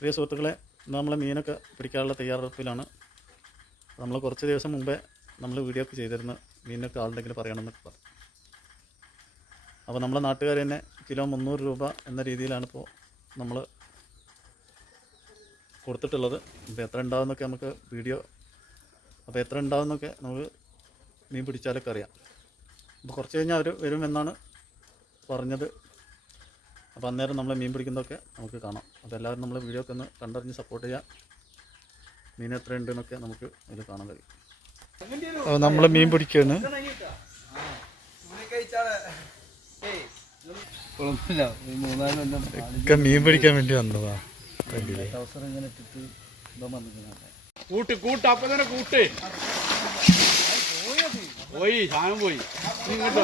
പ്രിയ സുഹൃത്തുക്കളെ, നമ്മൾ മീനൊക്കെ പിടിക്കാനുള്ള തയ്യാറെടുപ്പിലാണ്. നമ്മൾ കുറച്ച് ദിവസം മുമ്പേ നമ്മൾ വീഡിയോ ഒക്കെ ചെയ്തിരുന്നു, മീനൊക്കെ ആളുണ്ടെങ്കിൽ പറയണമെന്നൊക്കെ പറഞ്ഞു. അപ്പോൾ നമ്മളെ നാട്ടുകാർ തന്നെ കിലോ 300 രൂപ എന്ന രീതിയിലാണ് ഇപ്പോൾ നമ്മൾ കൊടുത്തിട്ടുള്ളത്. ഇപ്പോൾ എത്ര ഉണ്ടാവുമെന്നൊക്കെ നമുക്ക് വീഡിയോ, അപ്പോൾ എത്ര ഉണ്ടാവുമെന്നൊക്കെ നമുക്ക് മീൻ പിടിച്ചാലൊക്കെ അറിയാം. അപ്പോൾ കുറച്ച് കഴിഞ്ഞാൽ അവർ വരുമെന്നാണ് പറഞ്ഞത്. അപ്പോൾ അന്നേരം നമ്മൾ മീൻ പിടിക്കുന്നതൊക്കെ നമുക്ക് കാണാം. അപ്പോൾ എല്ലാവരും നമ്മൾ വീഡിയോ ഒക്കെ ഒന്ന് കണ്ടറിഞ്ഞ് സപ്പോർട്ട് ചെയ്യാം. മീൻ എത്ര ഉണ്ട് എന്നൊക്കെ നമുക്ക് അതിൽ കാണാൻ കഴിയും. അപ്പോൾ നമ്മൾ മീൻ പിടിക്കുകയാണ്. ഒക്കെ മീൻ പിടിക്കാൻ വേണ്ടി വന്നതാ. കൂട്ട് കൂട്ട് അപ്പൊ തന്നെ കൂട്ട് പോയി സാധനം പോയി ഇങ്ങോട്ടോ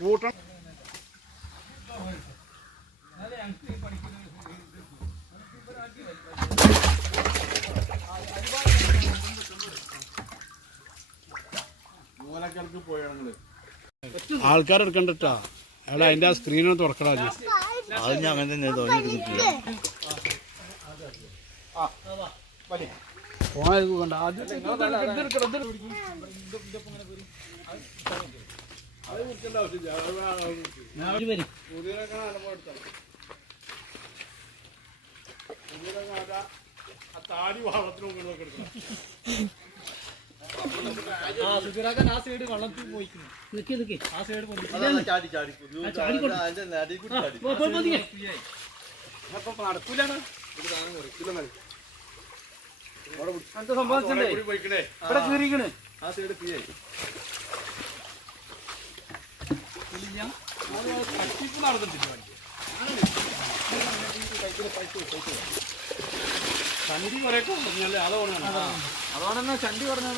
കൂട്ടം. മൂലക്കിടക്ക് പോയാണെങ്കില് ആൾക്കാരെടുക്കണ്ടട്ടാ. എവിടെ അതിന്റെ ആ സ്ക്രീനൊന്ന് തുറക്കടാ. അത് ഞാൻ അങ്ങനെ തന്നെ തോന്നിയിട്ടില്ല. പോകണ്ട താടി വള്ളത്തിന് നടക്കൂലാണ്. ചണ്ടി കുറേയൊക്കെ പറഞ്ഞല്ലേ അതോടെ ചണ്ടി പറഞ്ഞാൽ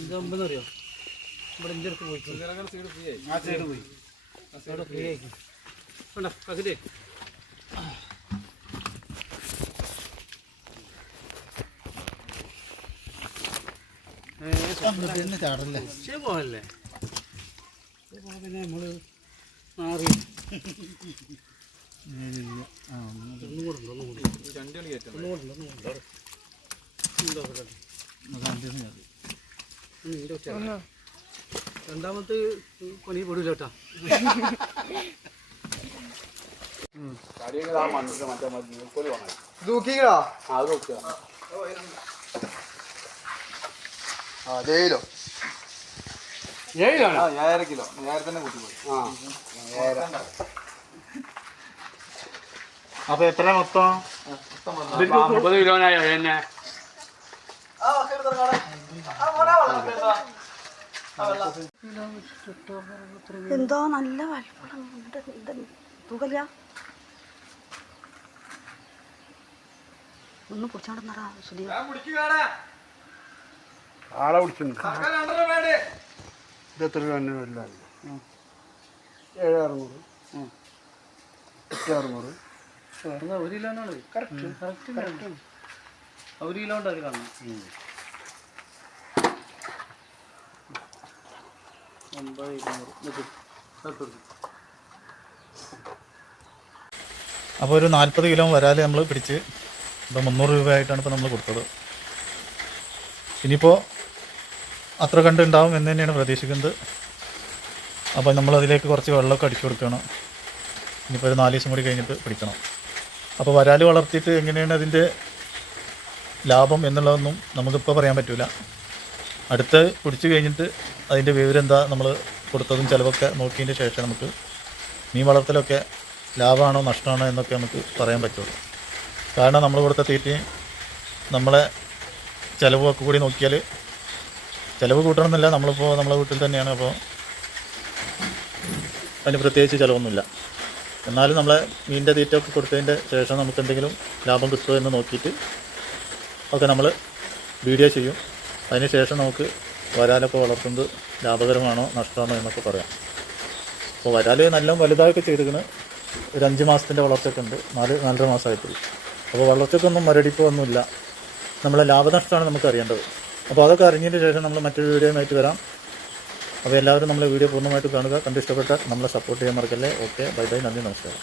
ഇതെന്തെന്നറിയോ, ഇവിടെ എൻ്റെ അടുത്ത് പോയി ആ സൈഡ് പോയി ഫ്രീ ആയിരിക്കും. പകുതി ചാടല്ലേ പോകല്ലേ. പിന്നെ നമ്മള് മാറി രണ്ടാമത്തെ പണി പൊടിയില്ല കേട്ടാ. കിലോ തന്നെ കൂട്ടിപ്പോയി. അപ്പൊ എത്ര മൊത്തം? 50 കിലോനായോ എന്നെ? എന്തോ നല്ല തൂക്കല്ല. ഒന്ന് പിടിച്ചോണ്ടെന്നടാ സുധീ. ആളെ പിടിക്കുന്നു. ഇത് എത്ര രൂപ? 7,600 8,600. 1 കിലോനാണ്. കറക്റ്റ് 1 കിലോ ഉണ്ട് അത് കാണാം. 90-200. അപ്പോൾ ഒരു 40 കിലോ വരാല് നമ്മൾ പിടിച്ച് ഇപ്പോൾ 300 രൂപയായിട്ടാണ് ഇപ്പോൾ നമ്മൾ കൊടുത്തത്. ഇനിയിപ്പോൾ അത്ര കണ്ടുണ്ടാവും എന്ന് തന്നെയാണ് പ്രതീക്ഷിക്കുന്നത്. അപ്പോൾ നമ്മളതിലേക്ക് കുറച്ച് വെള്ളമൊക്കെ അടിച്ചു കൊടുക്കണം. ഇനിയിപ്പോൾ ഒരു 4 ദിവസം കൂടി കഴിഞ്ഞിട്ട് പിടിക്കണം. അപ്പോൾ വരാൽ വളർത്തിയിട്ട് എങ്ങനെയാണ് അതിൻ്റെ ലാഭം എന്നുള്ളതൊന്നും നമുക്കിപ്പോൾ പറയാൻ പറ്റില്ല. അടുത്ത് പിടിച്ചു കഴിഞ്ഞിട്ട് അതിൻ്റെ വിവരം എന്താ, നമ്മൾ കൊടുത്തതും ചിലവൊക്കെ നോക്കിയതിൻ്റെ ശേഷം നമുക്ക് മീൻ വളർത്തലൊക്കെ ലാഭമാണോ നഷ്ടമാണോ എന്നൊക്കെ നമുക്ക് പറയാൻ പറ്റുള്ളൂ. കാരണം നമ്മൾ കൊടുത്ത തീറ്റയും നമ്മളെ ചിലവൊക്കെ കൂടി നോക്കിയാൽ, ചിലവ് കൂട്ടണമെന്നില്ല, നമ്മളിപ്പോൾ നമ്മളെ വീട്ടിൽ തന്നെയാണ്, അപ്പോൾ അതിന് പ്രത്യേകിച്ച് ചിലവൊന്നുമില്ല. എന്നാലും നമ്മളെ മീനിൻ്റെ തീറ്റയൊക്കെ കൊടുത്തതിൻ്റെ ശേഷം നമുക്ക് എന്തെങ്കിലും ലാഭം കിട്ടുമോ എന്ന് നോക്കിയിട്ട് ഒക്കെ നമ്മൾ വീഡിയോ ചെയ്യും. അതിന് ശേഷം നമുക്ക് വരാലൊക്കെ വളർത്തുന്നത് ലാഭകരമാണോ നഷ്ടമാണോ എന്നൊക്കെ പറയാം. അപ്പോൾ വരാൽ നല്ല വലുതായൊക്കെ ചെയ്തിരിക്കുന്നത്. ഒരു 5 മാസത്തിൻ്റെ വളർച്ചയൊക്കെ ഉണ്ട്, 4-4.5 മാസമായിട്ടുള്ളൂ. അപ്പോൾ വളർച്ചയ്ക്കൊന്നും മരടിപ്പൊന്നുമില്ല. നമ്മളെ ലാഭനഷ്ടമാണ് നമുക്ക് അറിയേണ്ടത്. അപ്പോൾ അതൊക്കെ അറിഞ്ഞതിന് ശേഷം നമ്മൾ മറ്റൊരു വീഡിയോയുമായിട്ട് വരാം. അപ്പോൾ എല്ലാവരും നമ്മളെ വീഡിയോ പൂർണ്ണമായിട്ട് കാണുക. കണ്ട് ഇഷ്ടപ്പെട്ടാൽ നമ്മളെ സപ്പോർട്ട് ചെയ്യാൻ മറക്കല്ലേ. ഓക്കെ, ബൈ ബൈ, നന്ദി, നമസ്കാരം.